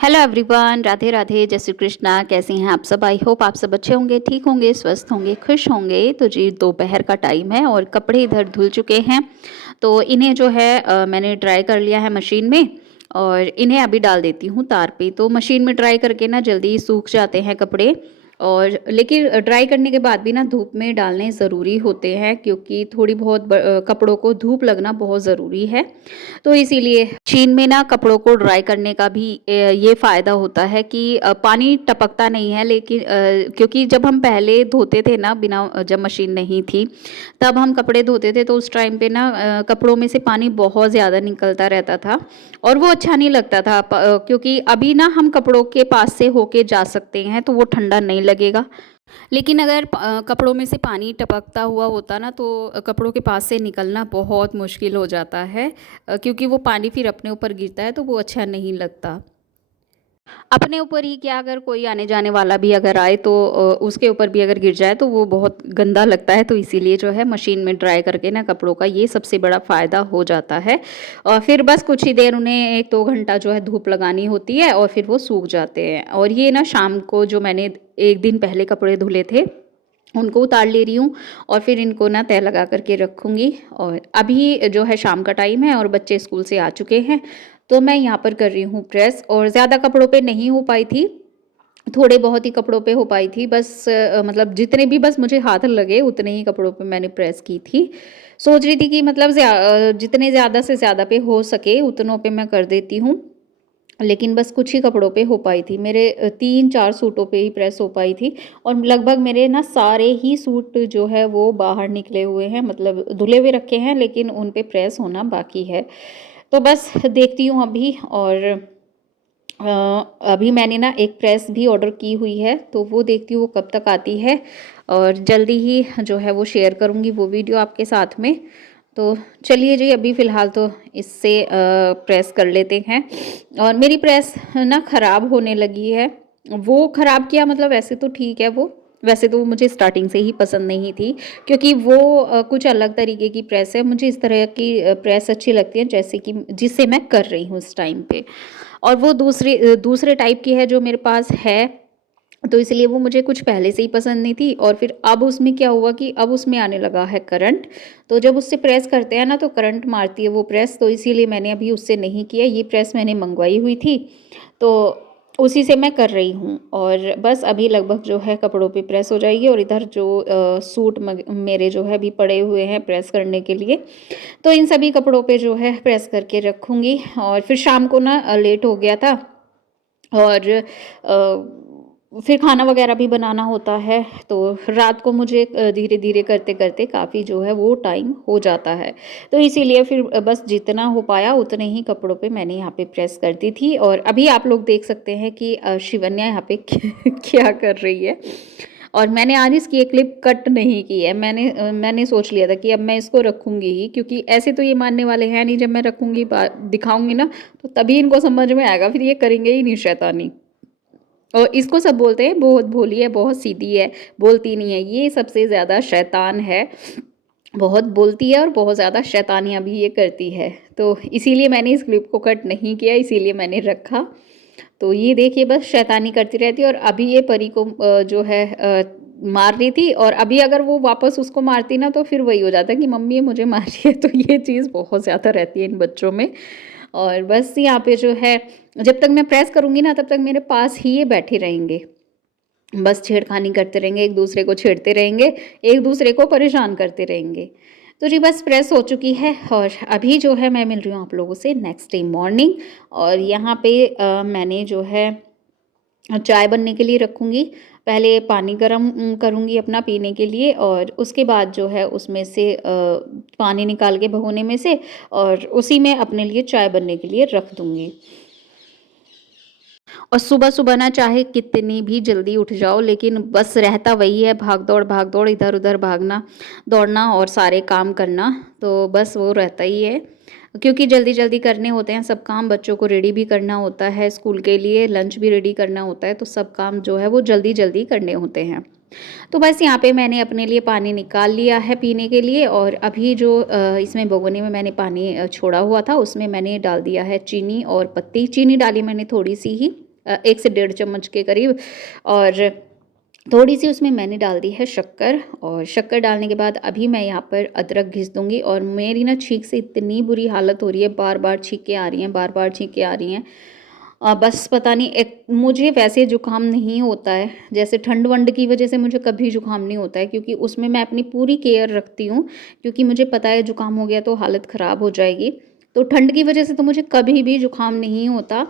Hello everyone, Radhe Radhe, जय श्री कृष्णा। कैसे हैं आप सब? आई होप आप सब अच्छे होंगे, ठीक होंगे, स्वस्थ होंगे, खुश होंगे। तो जी दोपहर का टाइम है और कपड़े इधर धुल चुके हैं। तो इन्हें जो है मैंने ड्राई कर लिया है मशीन में और इन्हें अभी डाल देती हूँ तार पे। तो मशीन में ड्राई करके ना जल्दी सूख जाते हैं कपड़े। और लेकिन ड्राई करने के बाद भी ना धूप में डालने ज़रूरी होते हैं, क्योंकि थोड़ी बहुत कपड़ों को धूप लगना बहुत ज़रूरी है। तो इसीलिए मशीन में ना कपड़ों को ड्राई करने का भी ये फ़ायदा होता है कि पानी टपकता नहीं है। लेकिन क्योंकि जब हम पहले धोते थे ना, बिना जब मशीन नहीं थी तब हम कपड़े धोते थे, तो उस टाइम पे ना कपड़ों में से पानी बहुत ज़्यादा निकलता रहता था और वो अच्छा नहीं लगता था। क्योंकि अभी ना हम कपड़ों के पास से होके जा सकते हैं तो वो ठंडा नहीं लगेगा। लेकिन अगर कपड़ों में से पानी टपकता हुआ होता ना, तो कपड़ों के पास से निकलना बहुत मुश्किल हो जाता है। क्योंकि वो पानी फिर अपने ऊपर गिरता है तो वो अच्छा नहीं लगता। अपने ऊपर ही क्या, अगर कोई आने जाने वाला भी अगर आए तो उसके ऊपर भी अगर गिर जाए तो वो बहुत गंदा लगता है। तो इसीलिए जो है मशीन में ड्राई करके ना कपड़ों का ये सबसे बड़ा फ़ायदा हो जाता है। और फिर बस कुछ ही देर उन्हें 1-2 घंटा जो है धूप लगानी होती है और फिर वो सूख जाते हैं। और ये ना शाम को जो मैंने 1 दिन पहले कपड़े धुले थे उनको उतार ले रही हूँ और फिर इनको ना तह लगा करके रखूँगी। और अभी जो है शाम का टाइम है और बच्चे स्कूल से आ चुके हैं, तो मैं यहाँ पर कर रही हूँ प्रेस। और ज़्यादा कपड़ों पे नहीं हो पाई थी, थोड़े बहुत ही कपड़ों पे हो पाई थी। बस मतलब जितने भी बस मुझे हाथ लगे उतने ही कपड़ों पे मैंने प्रेस की थी। सोच रही थी कि मतलब जितने ज़्यादा से ज़्यादा पे हो सके उतनों पे मैं कर देती हूँ। लेकिन बस कुछ ही कपड़ों पे हो पाई थी। मेरे 3-4 सूटों पे ही प्रेस हो पाई थी और लगभग मेरे ना सारे ही सूट जो है वो बाहर निकले हुए हैं, मतलब धुले हुए रखे हैं लेकिन उन पे प्रेस होना बाकी है। तो बस देखती हूँ अभी। और अभी मैंने ना एक प्रेस भी ऑर्डर की हुई है, तो वो देखती हूँ वो कब तक आती है और जल्दी ही जो है वो शेयर करूँगी वो वीडियो आपके साथ में। तो चलिए जी, अभी फ़िलहाल तो इससे प्रेस कर लेते हैं। और मेरी प्रेस ना ख़राब होने लगी है। वो ख़राब किया मतलब वैसे तो ठीक है वो, वैसे तो वो मुझे स्टार्टिंग से ही पसंद नहीं थी, क्योंकि वो कुछ अलग तरीके की प्रेस है। मुझे इस तरह की प्रेस अच्छी लगती है जैसे कि जिसे मैं कर रही हूँ इस टाइम पे। और वो दूसरे टाइप की है जो मेरे पास है, तो इसलिए वो मुझे कुछ पहले से ही पसंद नहीं थी। और फिर अब उसमें क्या हुआ कि अब उसमें आने लगा है करंट। तो जब उससे प्रेस करते हैं ना तो करंट मारती है वो प्रेस, तो इसीलिए मैंने अभी उससे नहीं किया। ये प्रेस मैंने मंगवाई हुई थी तो उसी से मैं कर रही हूँ। और बस अभी लगभग जो है कपड़ों पे प्रेस हो जाएगी। और इधर जो सूट मेरे जो है अभी पड़े हुए हैं प्रेस करने के लिए, तो इन सभी कपड़ों पे जो है प्रेस करके रखूँगी। और फिर शाम को ना लेट हो गया था और फिर खाना वगैरह भी बनाना होता है, तो रात को मुझे धीरे-धीरे करते-करते काफ़ी जो है वो टाइम हो जाता है। तो इसीलिए फिर बस जितना हो पाया उतने ही कपड़ों पे मैंने यहाँ पे प्रेस कर दी थी। और अभी आप लोग देख सकते हैं कि शिवन्या यहाँ पे क्या कर रही है। और मैंने आज इसकी एक क्लिप कट नहीं की है। मैंने सोच लिया था कि अब मैं इसको रखूँगी ही, क्योंकि ऐसे तो ये मानने वाले हैं नहीं। जब मैं रखूँगी दिखाऊँगी ना तो तभी इनको समझ में आएगा, फिर ये करेंगे ही नहीं शैतानी। और इसको सब बोलते हैं बहुत भोली है, बहुत सीधी है, बोलती नहीं है। ये सबसे ज़्यादा शैतान है, बहुत बोलती है और बहुत ज़्यादा शैतानियाँ भी ये करती है। तो इसीलिए मैंने इस क्लिप को कट नहीं किया, इसीलिए मैंने रखा। तो ये देखिए बस शैतानी करती रहती है। और अभी ये परी को जो है मार रही थी, और अभी अगर वो वापस उसको मारती ना तो फिर वही हो जाता है कि मम्मी ये मुझे मार रही है। तो ये चीज़ बहुत ज़्यादा रहती है इन बच्चों में। और बस यहाँ पे जो है जब तक मैं प्रेस करूँगी ना तब तक मेरे पास ही ये बैठे रहेंगे। बस छेड़खानी करते रहेंगे, एक दूसरे को छेड़ते रहेंगे, एक दूसरे को परेशान करते रहेंगे। तो जी बस प्रेस हो चुकी है और अभी जो है मैं मिल रही हूँ आप लोगों से नेक्स्ट डे मॉर्निंग। और यहाँ पे मैंने जो है चाय बनने के लिए रखूँगी। पहले पानी गरम करूँगी अपना पीने के लिए, और उसके बाद जो है उसमें से पानी निकाल के भगोने में से और उसी में अपने लिए चाय बनने के लिए रख दूँगी। और सुबह-सुबह ना चाहे कितनी भी जल्दी उठ जाओ, लेकिन बस रहता वही है भाग दौड़, इधर-उधर भागना, दौड़ना और सारे काम करना, तो बस वो रहता ही है। क्योंकि जल्दी-जल्दी करने होते हैं सब काम, बच्चों को रेडी भी करना होता है स्कूल के लिए, लंच भी रेडी करना होता है, तो सब काम जो है वो जल्दी-जल्दी करने होते हैं। तो बस यहाँ पे मैंने अपने लिए पानी निकाल लिया है पीने के लिए। और अभी जो इसमें भगोने में मैंने पानी छोड़ा हुआ था उसमें मैंने डाल दिया है चीनी और पत्ती। चीनी डाली मैंने थोड़ी सी ही, 1 से डेढ़ चम्मच के करीब। और थोड़ी सी उसमें मैंने डाल दी है शक्कर, और शक्कर डालने के बाद अभी मैं यहाँ पर अदरक घिस दूँगी। और मेरी ना छींक से इतनी बुरी हालत हो रही है, बार बार छींकें आ रही हैं, बार बार छींकें आ रही हैं। बस पता नहीं, एक मुझे वैसे ज़ुकाम नहीं होता है, जैसे ठंड वंड की वजह से मुझे कभी ज़ुकाम नहीं होता है, क्योंकि उसमें मैं अपनी पूरी केयर रखती हूँ, क्योंकि मुझे पता है ज़ुकाम हो गया तो हालत ख़राब हो जाएगी। तो ठंड की वजह से तो मुझे कभी भी ज़ुकाम नहीं होता।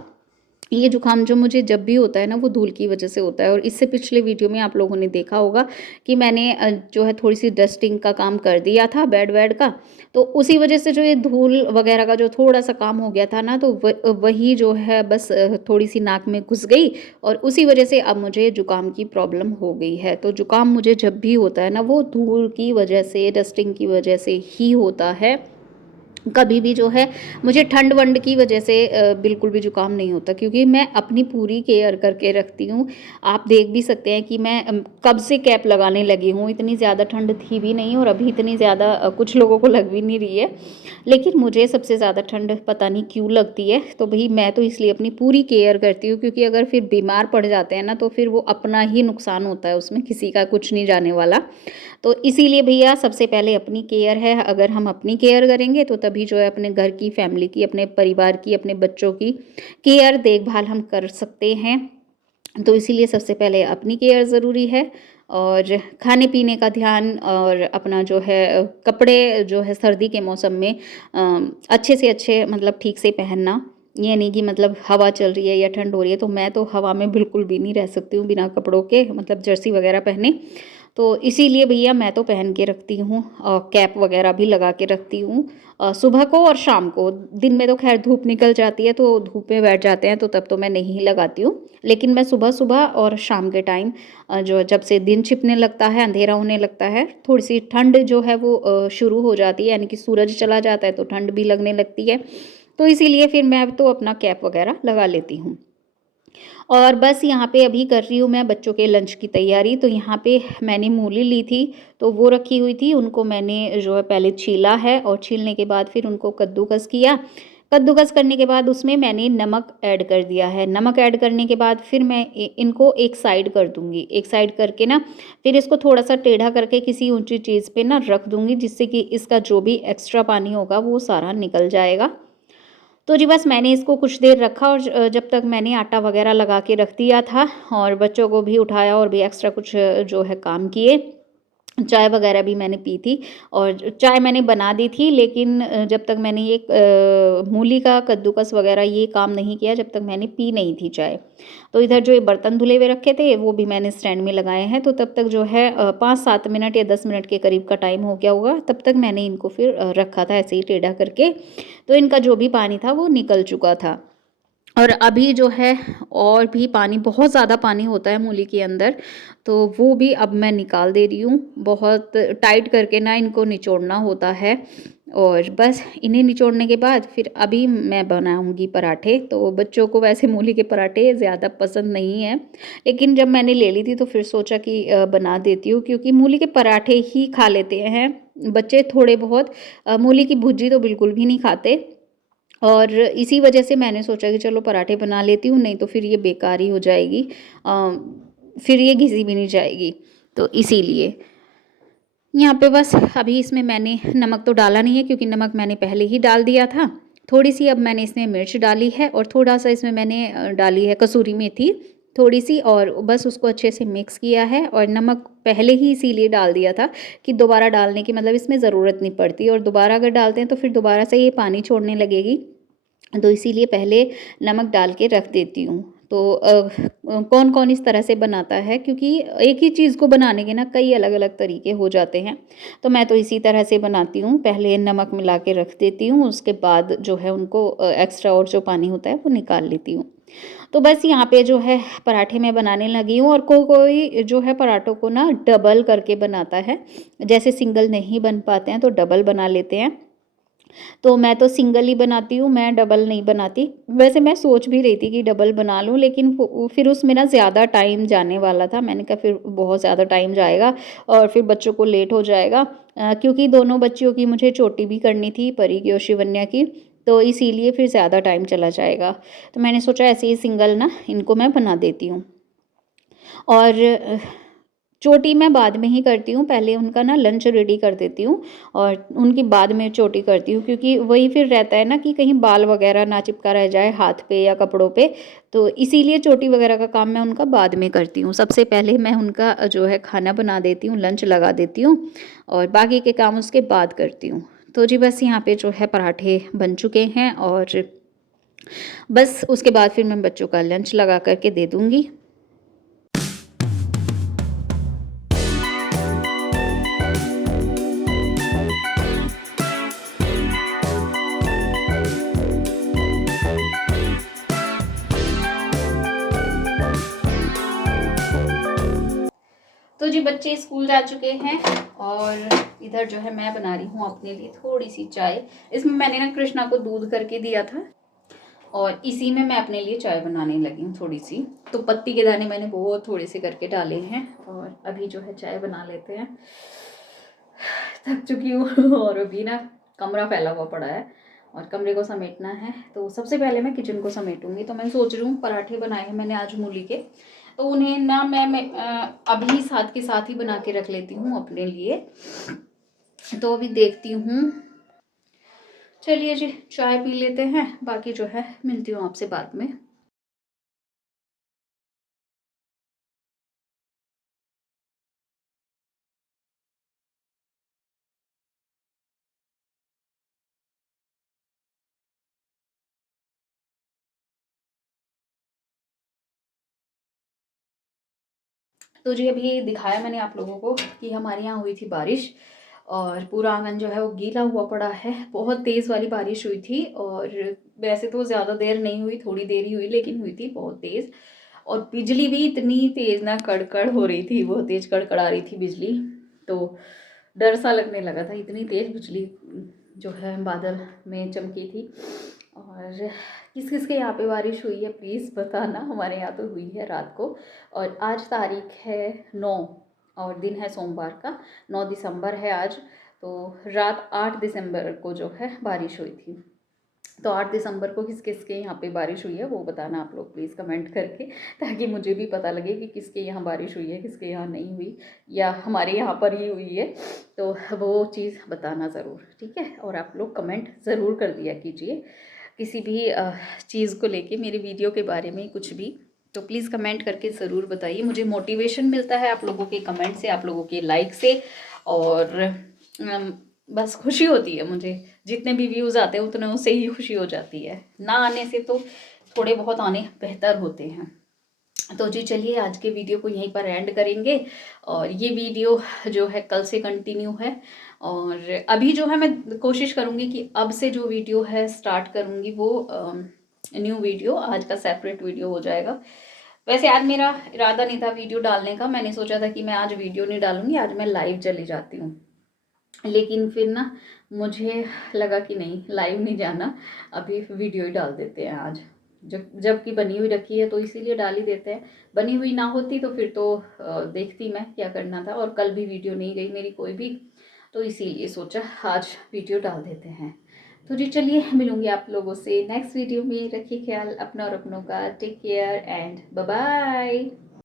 ये जुकाम जो मुझे जब भी होता है ना, वो धूल की वजह से होता है। और इससे पिछले वीडियो में आप लोगों ने देखा होगा कि मैंने जो है थोड़ी सी डस्टिंग का काम कर दिया था बेड वेड का, तो उसी वजह से जो ये धूल वगैरह का जो थोड़ा सा काम हो गया था ना, तो वही जो है बस थोड़ी सी नाक में घुस गई, और उसी वजह से अब मुझे जुकाम की प्रॉब्लम हो गई है। तो जुकाम मुझे जब भी होता है ना, वो धूल की वजह से, डस्टिंग की वजह से ही होता है। कभी भी जो है मुझे ठंड वंड की वजह से बिल्कुल भी ज़ुकाम नहीं होता, क्योंकि मैं अपनी पूरी केयर करके रखती हूँ। आप देख भी सकते हैं कि मैं कब से कैप लगाने लगी हूँ, इतनी ज़्यादा ठंड थी भी नहीं, और अभी इतनी ज़्यादा कुछ लोगों को लग भी नहीं रही है, लेकिन मुझे सबसे ज़्यादा ठंड पता नहीं क्यों लगती है। तो भाई मैं तो इसलिए अपनी पूरी केयर करती हूँ, क्योंकि अगर फिर बीमार पड़ जाते हैं ना, तो फिर वो अपना ही नुकसान होता है, उसमें किसी का कुछ नहीं जाने वाला। तो इसीलिए भैया सबसे पहले अपनी केयर है। अगर हम अपनी केयर करेंगे तो तभी जो है अपने घर की, फैमिली की, अपने परिवार की, अपने बच्चों की केयर, देखभाल हम कर सकते हैं। तो इसीलिए सबसे पहले अपनी केयर ज़रूरी है, और खाने पीने का ध्यान, और अपना जो है कपड़े जो है सर्दी के मौसम में अच्छे से अच्छे, मतलब ठीक से पहनना। ये नहीं कि मतलब हवा चल रही है या ठंड हो रही है, तो मैं तो हवा में बिल्कुल भी नहीं रह सकती हूँ बिना कपड़ों के, मतलब जर्सी वगैरह पहने। तो इसीलिए भैया मैं तो पहन के रखती हूँ, कैप वगैरह भी लगा के रखती हूँ सुबह को और शाम को। दिन में तो खैर धूप निकल जाती है, तो धूप में बैठ जाते हैं, तो तब तो मैं नहीं लगाती हूँ। लेकिन मैं सुबह सुबह और शाम के टाइम जो जब से दिन छिपने लगता है, अंधेरा होने लगता है, थोड़ी सी ठंड जो है वो शुरू हो जाती है, यानी कि सूरज चला जाता है तो ठंड भी लगने लगती है। तो इसीलिए फिर मैं तो अपना कैप वगैरह लगा लेती हूँ। और बस यहाँ पे अभी कर रही हूँ मैं बच्चों के लंच की तैयारी। तो यहाँ पे मैंने मूली ली थी, तो वो रखी हुई थी, उनको मैंने जो है पहले छीला है, और छीलने के बाद फिर उनको कद्दूकस किया। कद्दूकस करने के बाद उसमें मैंने नमक ऐड कर दिया है। नमक ऐड करने के बाद फिर मैं इनको एक साइड कर दूँगी। एक साइड करके ना फिर इसको थोड़ा-सा टेढ़ा करके किसी ऊँची चीज़ पे ना रख दूँगी, जिससे कि इसका जो भी एक्स्ट्रा पानी होगा वो सारा निकल जाएगा। तो जी बस मैंने इसको कुछ देर रखा, और जब तक मैंने आटा वगैरह लगा के रख दिया था, और बच्चों को भी उठाया, और भी एक्स्ट्रा कुछ जो है काम किए। चाय वगैरह भी मैंने पी थी, और चाय मैंने बना दी थी, लेकिन जब तक मैंने ये मूली का कद्दूकस वगैरह ये काम नहीं किया, जब तक मैंने पी नहीं थी चाय। तो इधर जो ये बर्तन धुले हुए रखे थे वो भी मैंने स्टैंड में लगाए हैं। तो तब तक जो है 5-7 मिनट या 10 मिनट के करीब का टाइम हो गया होगा, तब तक मैंने इनको फिर रखा था ऐसे ही टेढ़ा करके। तो इनका जो भी पानी था वो निकल चुका था। और अभी जो है और भी पानी, बहुत ज़्यादा पानी होता है मूली के अंदर, तो वो भी अब मैं निकाल दे रही हूँ। बहुत टाइट करके ना इनको निचोड़ना होता है, और बस इन्हें निचोड़ने के बाद फिर अभी मैं बनाऊँगी पराठे। तो बच्चों को वैसे मूली के पराठे ज़्यादा पसंद नहीं है, लेकिन जब मैंने ले ली थी तो फिर सोचा कि बना देती हूँ, क्योंकि मूली के पराठे ही खा लेते हैं बच्चे थोड़े बहुत। मूली की भुर्जी तो बिल्कुल भी नहीं खाते, और इसी वजह से मैंने सोचा कि चलो पराठे बना लेती हूँ, नहीं तो फिर ये बेकार ही हो जाएगी, फिर ये घिसी भी नहीं जाएगी। तो इसीलिए यहाँ पे बस अभी इसमें मैंने नमक तो डाला नहीं है, क्योंकि नमक मैंने पहले ही डाल दिया था। थोड़ी सी अब मैंने इसमें मिर्च डाली है, और थोड़ा सा इसमें मैंने डाली है कसूरी मेथी थोड़ी सी, और बस उसको अच्छे से मिक्स किया है। और नमक पहले ही इसीलिए डाल दिया था कि दोबारा डालने की मतलब इसमें ज़रूरत नहीं पड़ती, और दोबारा अगर डालते हैं तो फिर दोबारा से ये पानी छोड़ने लगेगी। तो इसीलिए पहले नमक डाल के रख देती हूँ। तो कौन कौन इस तरह से बनाता है, क्योंकि एक ही चीज़ को बनाने के ना कई अलग अलग तरीके हो जाते हैं। तो मैं तो इसी तरह से बनाती हूँ, पहले नमक मिला के रख देती हूँ, उसके बाद जो है उनको एक्स्ट्रा और जो पानी होता है वो निकाल लेती हूँ। तो बस यहाँ पे जो है पराठे मैं बनाने लगी हूँ, और कोई जो है पराठों को ना डबल करके बनाता है, जैसे सिंगल नहीं बन पाते हैं तो डबल बना लेते हैं। तो मैं तो सिंगल ही बनाती हूँ, मैं डबल नहीं बनाती। वैसे मैं सोच भी रही थी कि डबल बना लूँ, लेकिन फिर उसमें ना ज़्यादा टाइम जाने वाला था। मैंने कहा फिर बहुत ज़्यादा टाइम जाएगा, और फिर बच्चों को लेट हो जाएगा, क्योंकि दोनों बच्चियों की मुझे चोटी भी करनी थी, परी की और शिवन्या की। तो इसीलिए फिर ज़्यादा टाइम चला जाएगा। तो मैंने सोचा ऐसे ही सिंगल ना इनको मैं बना देती हूँ। और चोटी मैं बाद में ही करती हूँ, पहले उनका ना लंच रेडी कर देती हूँ और उनकी बाद में चोटी करती हूँ, क्योंकि वही फिर रहता है ना कि कहीं बाल वगैरह ना चिपका रह जाए हाथ पे या कपड़ों पे। तो इसीलिए चोटी वगैरह का काम मैं उनका बाद में करती हूँ। सबसे पहले मैं उनका जो है खाना बना देती हूँ, लंच लगा देती हूँ और बाकी के काम उसके बाद करती हूँ। तो जी बस यहाँ पे जो है पराठे बन चुके हैं और बस उसके बाद फिर मैं बच्चों का लंच लगा करके दे दूँगी। तो जी बच्चे स्कूल जा चुके हैं और इधर जो है मैं बना रही हूँ अपने लिए थोड़ी सी चाय। इसमें मैंने ना कृष्णा को दूध करके दिया था और इसी में मैं अपने लिए चाय बनाने लगी हूँ थोड़ी सी। तो पत्ती के दाने मैंने बहुत थोड़े से करके डाले हैं और अभी जो है चाय बना लेते हैं। थक चुकी हूँ और अभी ना कमरा फैला हुआ पड़ा है और कमरे को समेटना है। तो सबसे पहले मैं किचन को समेटूंगी। तो मैं सोच रही हूँ पराठे बनाए हैं मैंने आज मूली के, तो उन्हें ना मैं अभी साथ के साथ ही बना के रख लेती हूँ अपने लिए। तो अभी देखती हूँ। चलिए जी चाय पी लेते हैं, बाकी जो है मिलती हूँ आपसे बाद में। तो जी अभी दिखाया मैंने आप लोगों को कि हमारे यहाँ हुई थी बारिश और पूरा आंगन जो है वो गीला हुआ पड़ा है। बहुत तेज़ वाली बारिश हुई थी और वैसे तो ज़्यादा देर नहीं हुई, थोड़ी देर ही हुई, लेकिन हुई थी बहुत तेज़। और बिजली भी इतनी तेज़ ना कड़कड़ हो रही थी, बहुत तेज़ कड़कड़ा रही थी बिजली। तो डर सा लगने लगा था, इतनी तेज़ बिजली जो है बादल में चमकी थी। और किस किस के यहाँ पे बारिश हुई है प्लीज़ बताना। हमारे यहाँ तो हुई है रात को। और आज तारीख है 9 और दिन है सोमवार का, 9 दिसंबर है आज। तो रात 8 दिसंबर को जो है बारिश हुई थी। तो 8 दिसंबर को किस किस के यहाँ पे बारिश हुई है वो बताना आप लोग प्लीज़ कमेंट करके, ताकि मुझे भी पता लगे कि किसके यहाँ बारिश हुई है, किसके यहाँ नहीं हुई, या हमारे यहाँ पर ही हुई है। तो वो चीज़ बताना ज़रूर, ठीक है। और आप लोग कमेंट ज़रूर कर दिया कीजिए किसी भी चीज़ को लेके, मेरे वीडियो के बारे में कुछ भी। तो प्लीज़ कमेंट करके ज़रूर बताइए, मुझे मोटिवेशन मिलता है आप लोगों के कमेंट से, आप लोगों के लाइक से। और बस खुशी होती है मुझे, जितने भी व्यूज़ आते हैं उतने उससे ही खुशी हो जाती है, ना आने से तो थोड़े बहुत आने बेहतर होते हैं। तो जी चलिए आज के वीडियो को यहीं पर एंड करेंगे और ये वीडियो जो है कल से कंटिन्यू है। और अभी जो है मैं कोशिश करूँगी कि अब से जो वीडियो है स्टार्ट करूँगी वो न्यू वीडियो, आज का सेपरेट वीडियो हो जाएगा। वैसे आज मेरा इरादा नहीं था वीडियो डालने का, मैंने सोचा था कि मैं आज वीडियो नहीं डालूँगी, आज मैं लाइव चली जाती हूँ। लेकिन फिर ना मुझे लगा कि नहीं, लाइव नहीं जाना, अभी वीडियो ही डाल देते हैं आज। जबकि बनी हुई रखी है तो इसीलिए डाल ही देते हैं। बनी हुई ना होती तो फिर तो देखती मैं क्या करना था। और कल भी वीडियो नहीं गई मेरी कोई भी, तो इसीलिए सोचा आज वीडियो डाल देते हैं। तो जी चलिए मिलूंगी आप लोगों से नेक्स्ट वीडियो में। रखिए ख्याल अपना और अपनों का। Take care and bye bye.